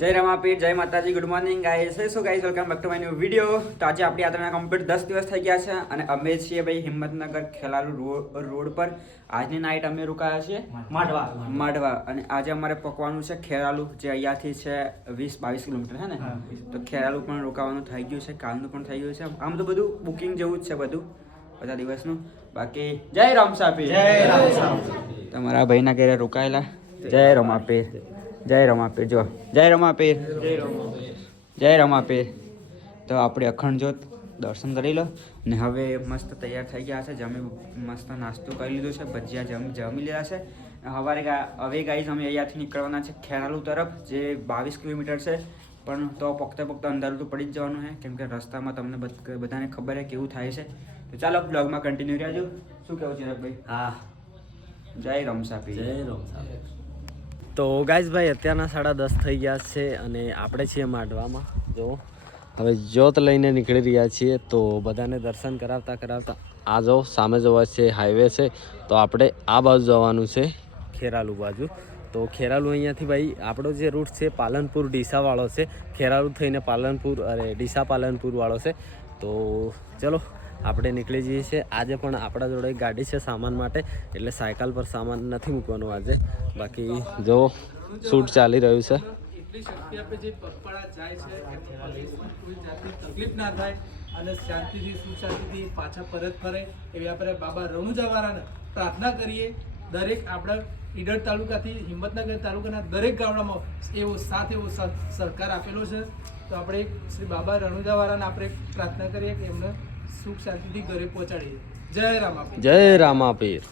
જય રમાપીર, જય માતાજી, good morning guys. So guys, welcome back to my new video. તો આજે આપણી યાત્રાના કમ્પ્લીટ 10 દિવસ થઈ ગયા છે અને અમે છીએ ભાઈ હિંમતનગર ખેલાલુ રોડ પર. આજની નાઇટ અમે રોકાયા છીએ માડવા અને આજે અમારે પકવાનું છે ખેરાલુ, જે અહીંયાથી છે 20-22 કિલોમીટર છે ને. તો ખેરાલુ પણ રોકાવાનું થઈ ગયું છે, કાલનું પણ થઈ ગયું છે. આમ તો બધું બુકિંગ જેવું જ છે બધું બધા દિવસનું. બાકી જય રામસાપીર, તમારા ભાઈના ઘરે રોકાયેલા. જય રમાપીર, જય રમાપીર. જો જય રમાપીર, જય રમાપીર. તો આપણે અખંડ જ્યોત દર્શન કરી લો ને હવે મસ્ત તૈયાર થઈ ગયા છે. જમી મસ્ત નાસ્તો કરી લીધો છે, ભજીયા જમી લીધા છે. હવે ગાઈઝ અમે અહીંયાથી નીકળવાના છે ખેરાલુ તરફ, જે 22 કિલોમીટર છે. પણ તો પગતા અંધારું તો પડી જ જવાનું છે, કેમ કે રસ્તામાં તમને બધાને ખબર છે કેવું થાય છે. તો ચાલો બ્લોગમાં કન્ટિન્યુ રહેજો. શું કહેવું છે ભાઈ? હા, જય રમસાપી, જય રમસાપી. તો ગાઈઝ ભાઈ અત્યારના 10:30 થઈ ગયા છે અને આપણે છીએ માંડવામાં. જો હવે જ્યોત લઈને નીકળી રહ્યા છીએ. તો બધાને દર્શન કરાવતા આ જો સામે જોવા છે હાઈવે છે. તો આપણે આ બાજુ જવાનું છે ખેરાલુ બાજુ. તો ખેરાલુ અહીંયાથી ભાઈ આપણો જે રૂટ છે પાલનપુર ડીસાવાળો છે. ખેરાલુ થઈને પાલનપુર ડીસા પાલનપુર વાળો છે. તો ચલો આપણે નીકળી જઈએ છીએ. આજે પણ આપણા જોડે એક ગાડી છે સામાન માટે, એટલે સાયકલ પર સામાન નથી મૂકવાનું આજે. બાકી જો શૂટ ચાલી રહ્યું છે. એટલી શક્તિ આપે જે પગપાળા જાય છે કોઈ જાતની તકલીફ ના થાય અને શાંતિથી સુખ શાંતિથી પાછા પરત ફરે એવી આપણે બાબા રણુજાવાળાને પ્રાર્થના કરીએ. દરેક આપણા ઈડર તાલુકાથી હિંમતનગર તાલુકાના દરેક ગામડામાં એવો સાથ એવો સહકાર આપેલો છે. તો આપણે શ્રી બાબા રણુજાવાળાને આપણે પ્રાર્થના કરીએ કે એમને સુખ શાંતિથી ઘરે પહોંચાડીએ. જય રામાપીર, જય રામાપીર.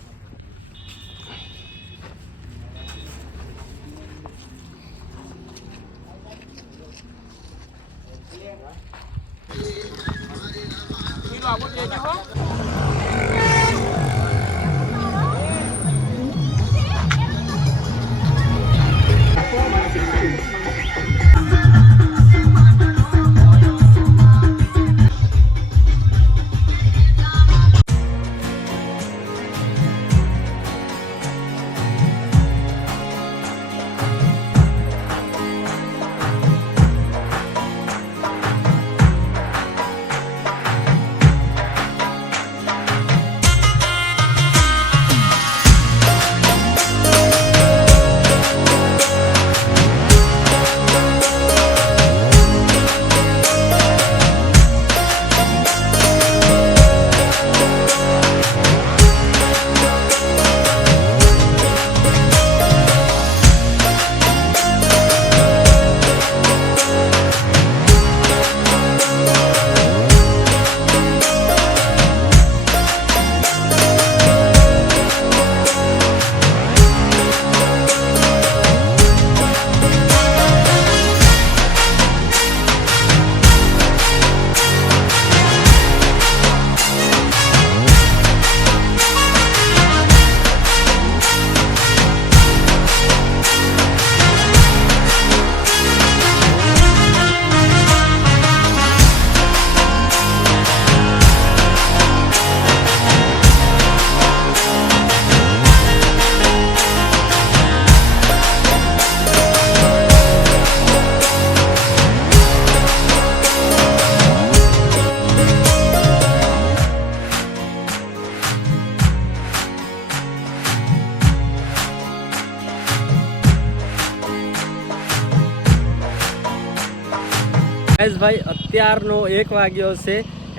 ભાઈ અત્યારનો 1 વાગ્યો છે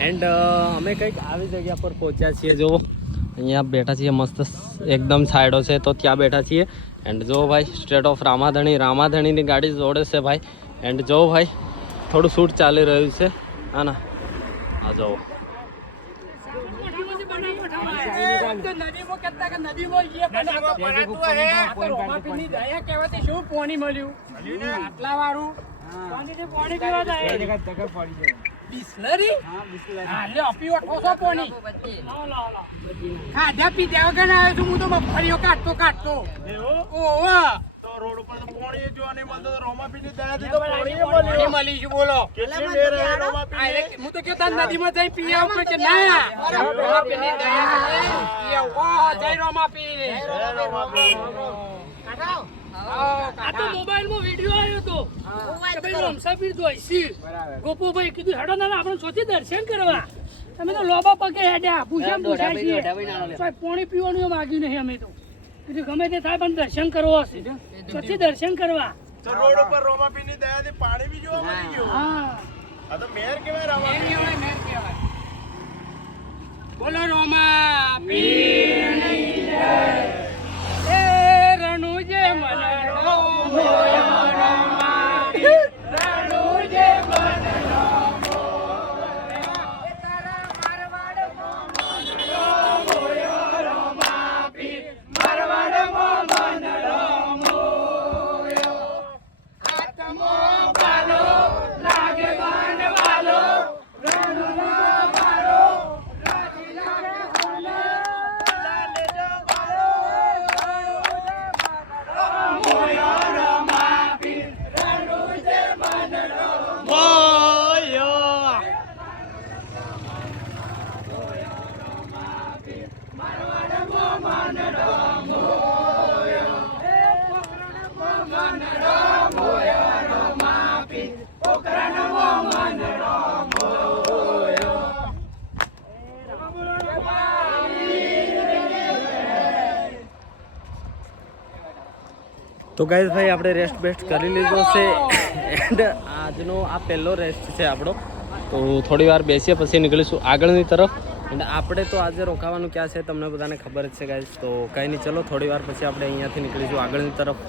એન્ડ અમે કંઈક આવી જગ્યા પર પહોંચ્યા છીએ. જો અહીંયા બેઠા છીએ, મસ્ત એકદમ સાઈડો છે તો ત્યાં બેઠા છીએ. એન્ડ જો ભાઈ સ્ટેટ ઓફ રામાધણીની ગાડી જોડે છે ભાઈ. એન્ડ જો ભાઈ થોડું શૂટ ચાલી રહ્યું છે. હા ના, આ જો ખાધા પીધા વગર આવ્યો છું હું તો મગફળીઓ કાઢતો રોડ ઉપર પાણી જો અને મને તો રોમાપીની દયાથી તો પાણી મળી છે. બોલો કેટલી લેર હે રોમાપી? હું તો કેતા નદીમાં જઈ પી આવું કે ના, રોમાપીની દયા છે. ઓ જય રોમાપી, જય રોમાપી. આ તો મોબાઈલમાં વિડિયો આવ્યો તો કે ભાઈ રમસાપીર જોઈશી ગોપુભાઈ કીધું હેડો ના આપણે સોચી દર્શન કરવા તમે તો લોબા પગે હેડ્યા પૂછ્યા પૂછાય પાણી પીવાનું એમ માગ્યું નહીં અમે તો કીધું ગમે તે થાય પણ દર્શન કરવા હશે સોચી દર્શન કરવા રોડ ઉપર રોમાપીરની દયાથી પાણી બી જોવા મળી ગયું. હા આ તો મેર કહેવાય રામાપીર. બોલો રોમા પીરની જય એ રણુજે મનડો મોયો રોમા પીર રણુજે મનડો મોયો એ તારા મારવાડમાં મનડો મોયો રોમા પીર મારવાડમાં મનડો મોયો આત્મો બાલો લાગે વાલો રણુનો બાલો તો ગાઈઝ ભાઈ આપણે રેસ્ટ બેસ્ટ કરી લીધો છે એન્ડ આજનો આ પહેલો રેસ્ટ છે આપણો. તો થોડી વાર બેસીએ પછી નીકળીશું આગળની તરફ. એન્ડ આપણે તો આજે રોકાવાનું ક્યાં છે તમને બધાને ખબર જ છે ગાઈઝ. તો કંઈ નહીં, ચલો થોડી વાર પછી આપણે અહીંયાથી નીકળીશું આગળની તરફ.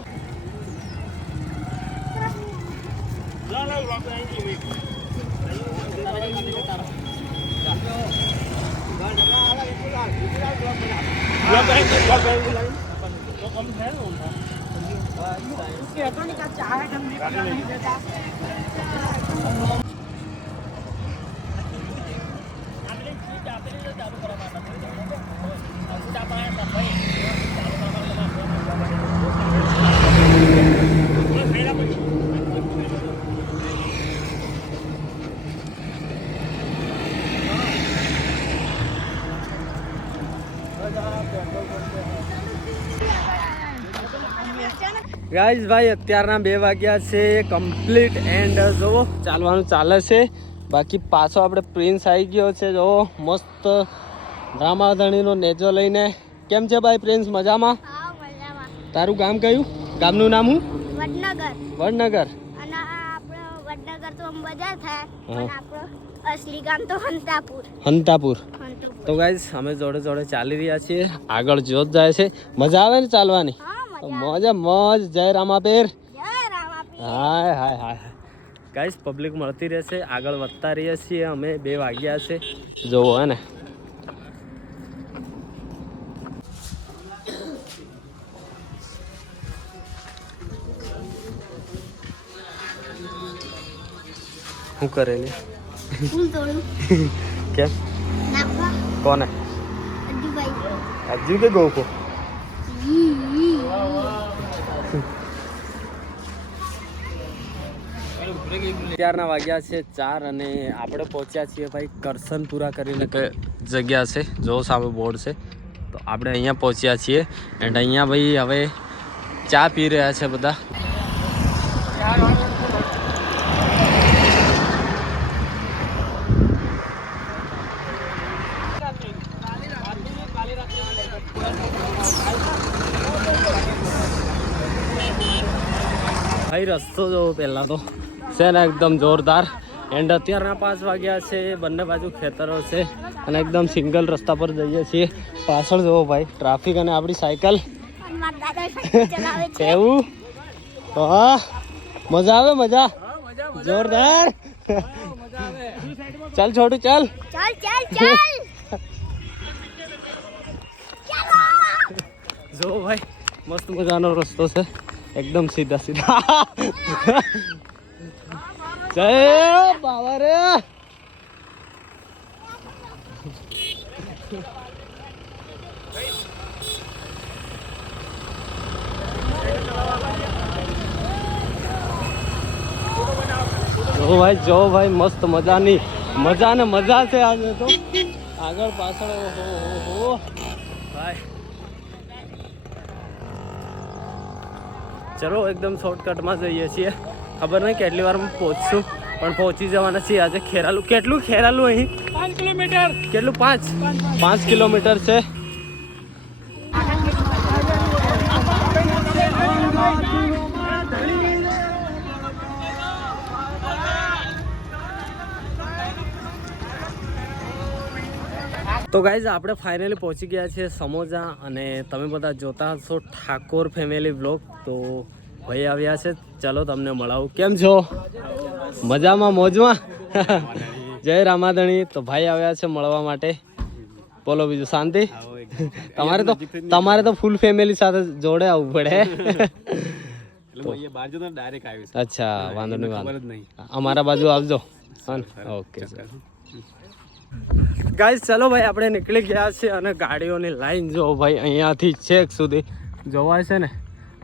ગાઈઝ ભાઈ અત્યારના 2 વાગ્યા છે કમ્પ્લીટ. એન્ડ જુઓ ચાલવાનું ચાલે છે. બાકી પાછો આપણે પ્રિન્સ આવી ગયો છે. જુઓ મસ્ત રામાધણીનો નેજો લઈને. કેમ છે ભાઈ પ્રિન્સ? મજામાં? તારું ગામ કયું? ગામનું નામ શું? વડનગર. વડનગર. અને આપણો વડનગર તો બજાર થાય અને આપણો અસલી ગામ તો હંતાપુર. હંતાપુર. તો ગાઈઝ અમે જોડે જોડે ચાલી રહ્યા છીએ. આગળ જોત જાય છે. મજા આવે ને ચાલવાની? મોજે મોજ. જય રામાપીર. જય રામાપીર. હાય હાય હાય. ગાઈઝ પબ્લિક મળતી રહેશે. આગળ વધતા રહીએ છીએ અમે. 2 વાગ્યા છે જોવો હે ને. શું કરેલી? ફૂલ તોડું. કેમ? નાખવા. કોને? અજુભાઈ. અજુ કે ગોકો? અત્યારના વાગ્યા છે 4 અને આપણે પહોંચ્યા છીએ ભાઈ કરસનપુરા કરીને જગ્યા છે. જો સામે બોર્ડ છે. તો આપણે અહીંયા પહોંચ્યા છીએ. એન્ડ અહીંયા ભાઈ હવે ચા પી રહ્યા છે બધા. ભાઈ રસ્તો જો પહેલાં તો છે ને એકદમ જોરદાર. એન્ડ અત્યારના 5 વાગ્યા છે. બંને બાજુ ખેતરો છે અને એકદમ સિંગલ રસ્તા પર જઈએ છીએ. પાછળ જુઓ ભાઈ ટ્રાફિક અને આપણી સાયકલ. એવું? હા મજા આવે. મજા જોરદાર. ચાલ છોટું ચાલ. ચાલ ચાલ ચાલ. જો ભાઈ મસ્ત મજાનો રસ્તો છે. એકદમ સીધા સીધા. જય બાબા રે. જો ભાઈ મસ્ત મજાની મજા ને મજા છે આજે તો. આગળ પાછળ ઓહો ભાઈ ચલો એકદમ શોર્ટકટમાં જઈએ છીએ. ખબર નહીં કેટલી વારમાં પહોંચશું, પણ પહોંચી જવાના છીએ આજે ખેરાલુ. કેટલું ખેરાલુ અહીં? 5 કિલોમીટર. કેટલું? 5 કિલોમીટર છે. તો ગાઈઝ આપણે ફાઇનલી પહોંચી ગયા છીએ સમોજા, અને તમે બધા જોતા હશો ઠાકોર ફેમિલી બ્લોગ. તો ભાઈ આવ્યા છે, ચાલો તમને મળાવું. કેમ છો? મજામાં, મોજમાં? જય રામાધણી. તો ભાઈ આવ્યા છે મળવા માટે. બોલો બીજું શાંતિ? તમારે તો ફૂલ ફેમિલી સાથે જોડે આવવું પડે. અચ્છા, વાંધો નહીં. અમારા બાજુ આવજો. ઓકે ગાઈઝ, ચલો ભાઈ આપણે નીકળી ગયા છે, અને ગાડીઓની લાઈન જો ભાઈ અહીંયાથી છેક સુધી જોવાય છે ને.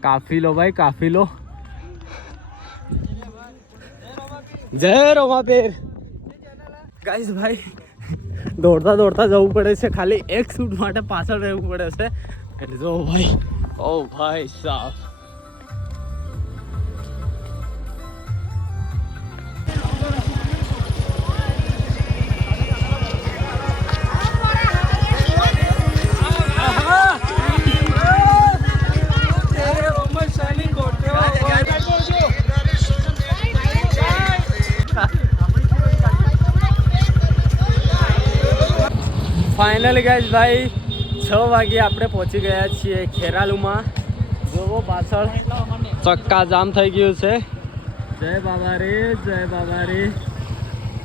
કાફિલો ભાઈ, કાફિલો. જય રોમાપીર. ગાઈઝ ભાઈ દોડતા દોડતા જવું પડે છે, ખાલી એક શૂટ માટે પાછળ રહેવું પડે છે. એટલે જો ભાઈ, ઓ ભાઈ સાહેબ. ફાઇનલી ગાઈઝ ભાઈ 6 વાગે આપણે પહોંચી ગયા છીએ ખેરાલુમાં. જોવો પાછળ ચક્કા જામ થઈ ગયું છે. જય બાબા રે, જય બાબા રે.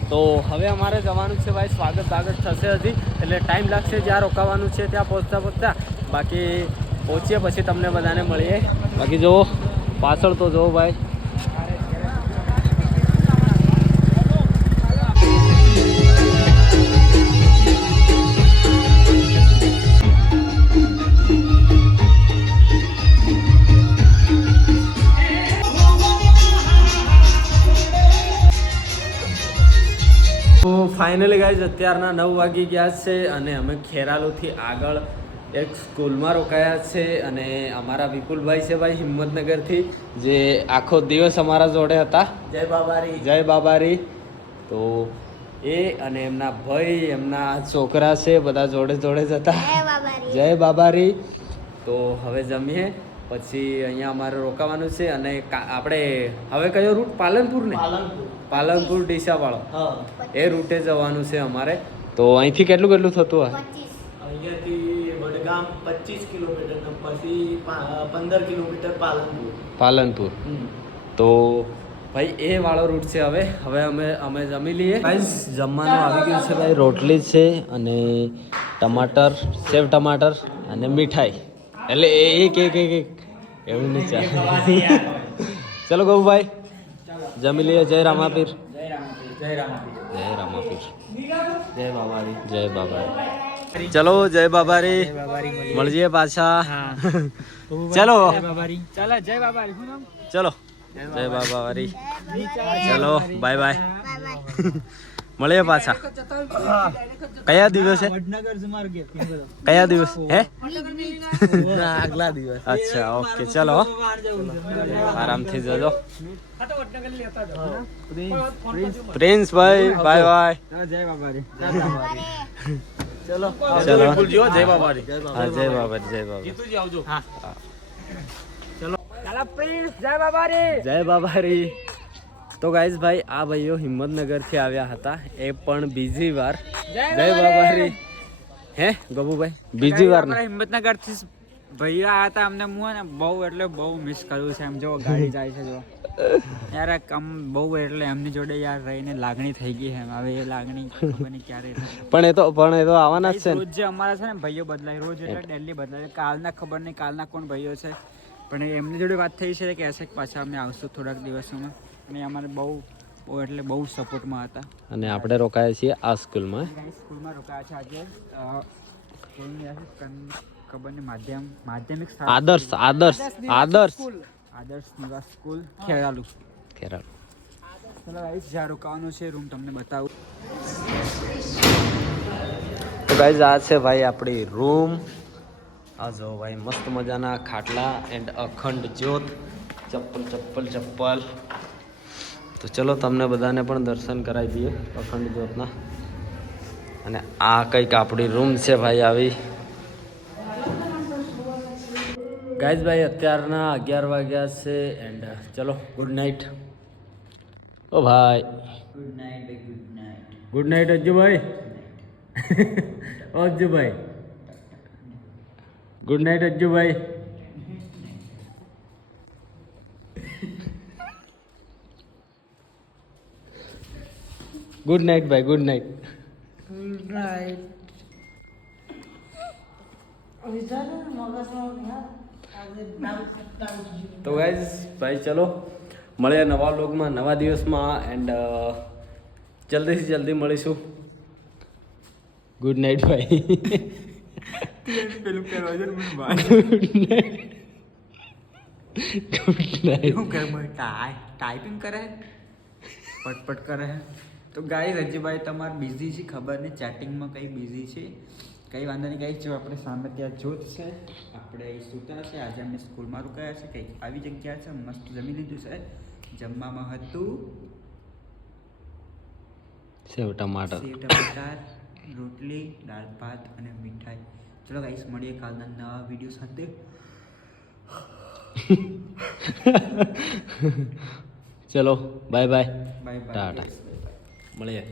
તો હવે અમારે જવાનું છે ભાઈ, સ્વાગત થશે હજી, એટલે ટાઈમ લાગશે જ્યાં રોકાવાનું છે ત્યાં પહોંચતા. બાકી પહોંચીએ પછી તમને બધાને મળીએ. બાકી જુઓ પાછળ તો જુઓ ભાઈ. તો ફાઇનલી ગાઈઝ અત્યારના 9 વાગી ગયા છે, અને અમે ખેરાલુથી આગળ એક સ્કૂલમાં રોકાયા છે. અને અમારા વિપુલભાઈ છે ભાઈ હિંમતનગરથી, જે આખો દિવસ અમારા જોડે હતા. જય બાબારી, જય બાબારી. તો એ અને એમના ભાઈ, એમના છોકરા છે, બધા જોડે જોડે જ હતા. જય બાબારી. તો હવે જમીએ પછી અહીંયા અમારે રોકાવાનું છે. અને આપણે હવે કયો રૂટ? પાલનપુર ને? પાલનપુર ડીસાવાળો, એ રૂટે જવાનું છે અમારે. તો અહીંથી કેટલું થતું હોય? અહીંયાથી વડગામ 25 કિલોમીટર, પછી 15 કિલોમીટર પાલનપુર. તો ભાઈ એ વાળો રૂટ છે. હવે અમે જમી લઈએ. ગાઈસ જમવાનું આવી ગયું છે ભાઈ. રોટલી છે અને ટમાટર, સેવ ટમાટર અને મીઠાઈ. એટલે એક એવું નહીં ચાલે. ચલો ગૌભાઈ જમી લઈએ. જય રામાપીર. જય રામાપીર. જય બાબારી. જય બાબારી. ચલો જય બાબારી. મળીએ પાછા. ચલો જય બાબારી. ચલો જય બાબારી. ચલો બાય બાય. મળીએ પાછા. કયા દિવસે? કયા દિવસ? હે આગલા દિવસ. અચ્છા ઓકે. ચલો આરામથી જજો. પ્રિન્સ ભાઈ બાય બાય. જય બાબારી. ચલો ભૂલજો. જય બાબારી. હા જય બાબારી. જય બાબારી. જય બાબારી. જય બાબારી. તો ગાઈઝ ભાઈ આ ભાઈઓ હિંમતનગરથી આવ્યા હતા, એ પણ બીજી વાર. જય બાબારી. હે ગબુભાઈ બીજી વાર ને? હિંમતનગરથી ભાઈઓ આવ્યા હતા. અમને હું ને બહુ મિસ કર્યું છે. એમ જો ગાડી જાય છે જો યાર, બહુ એટલે એમની જોડે યાર રહીને લાગણી થઈ ગઈ છે. હવે એ લાગણી ખબર નહીં ક્યારે પણ એ તો આવવાના જ છે. રોજ જે અમારા છે ને ભાઈઓ બદલાય, રોજ એટલે ડેલી બદલાય. કાલના ખબર નહીં કાલના કોણ ભાઈઓ છે, પણ એમની જોડે વાત થઈ છે કે એસે પાછા અમે આવશું થોડાક દિવસોમાં. અને અમારે બહુ સપોર્ટમાં હતા. અને આપણે રોકાયા છીએ આ સ્કૂલમાં. સ્કૂલમાં રોકાયા છે આજે. ખબર નહીં માધ્યમિક આદર્શ નિવાસ સ્કૂલ ખેરાલુ. ચલો ગાઈસ જ્યાં રોકાવાનું છે રૂમ તમને બતાવું. તો ગાઈઝ આ છે ભાઈ આપણી રૂમ. આ જો ભાઈ મસ્ત મજાના ખાટલા એન્ડ અખંડ જ્યોત. ચપ્પલ તો ચલો તમને બધાને પણ દર્શન કરાવી દઈએ અખંડ જ્યોતના. અને આ કંઈક આપણી રૂમ છે ભાઈ આવી. ગાઈઝ ભાઈ અત્યારના 11 વાગ્યા છે એન્ડ ચલો ગુડ નાઇટ. ઓ ભાઈ ગુડ નાઇટ ભાઈ, ગુડ નાઇટ. ગુડ નાઇટ અજ્જુભાઈ. ઓ અજ્જુભાઈ ગુડ નાઇટ અજ્જુભાઈ. ગુડ નાઇટ ભાઈ, ગુડ નાઇટ. Good night. તો ગાઈઝ ભાઈ ચલો મળીએ નવા વ્લોગમાં નવા દિવસમાં એન્ડ જલ્દીથી જલ્દી મળીશું. ગુડ નાઇટ ભાઈ. પેલું કરવા છે ગુડ નાઇટ. શું કરે મને ટાઈપિંગ કરે પટપટ કરે. તો ગાઈસ અજયભાઈ તમારે બિઝી છે ખબર નહીં, ચેટિંગમાં કંઈ બિઝી છે. કંઈ વાંધો નહીં ગાઈસ, જો આપણે સામે ત્યાં જોત છે, આપણે સૂતા છે. આજે અમે સ્કૂલમાં રોકાયા છે, કંઈક આવી જગ્યા છે. મસ્ત જમી લીધું છે. જમવામાં હતું સેવ ટમાટર, સેવ ટમાટર, રોટલી, દાળ ભાત અને મીઠાઈ. ચલો ગાઈસ મળીએ કાલના નવા વિડીયો સાથે. ચલો bye bye, bye bye. Tata. મળીએ.